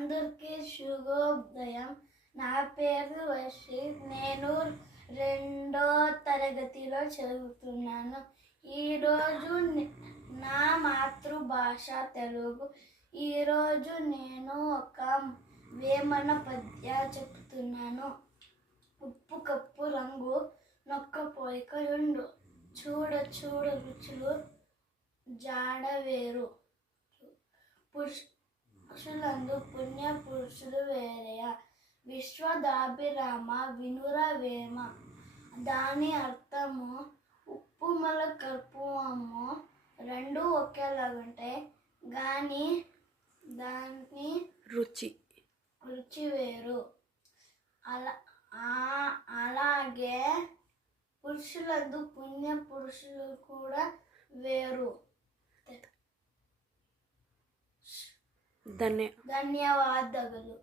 అందరికీ శుభోదయం. నా పేరు వర్షిత్. నేను 2వ తరగతిలో చదువుతున్నాను. ఈరోజు నా మాతృభాష తెలుగు. ఈరోజు నేను ఒక వేమన పద్య చెప్తున్నాను. ఉప్పు కప్పు రంగు నొక్క పోయిక రెండు, చూడ చూడ రుచులు జాడ వేరు. పురుషులందు పుణ్య పురుషులు వేరేయా, విశ్వదాభిరామ వినుర వేమ. దాని అర్థము ఉప్పు మల కర్పూరము రెండు ఒకేలాగుంటాయి, కానీ దాని రుచి వేరు. అలాగే పురుషులందు పుణ్య పురుషులు కూడా వేరు. ధన్యవాదాలు.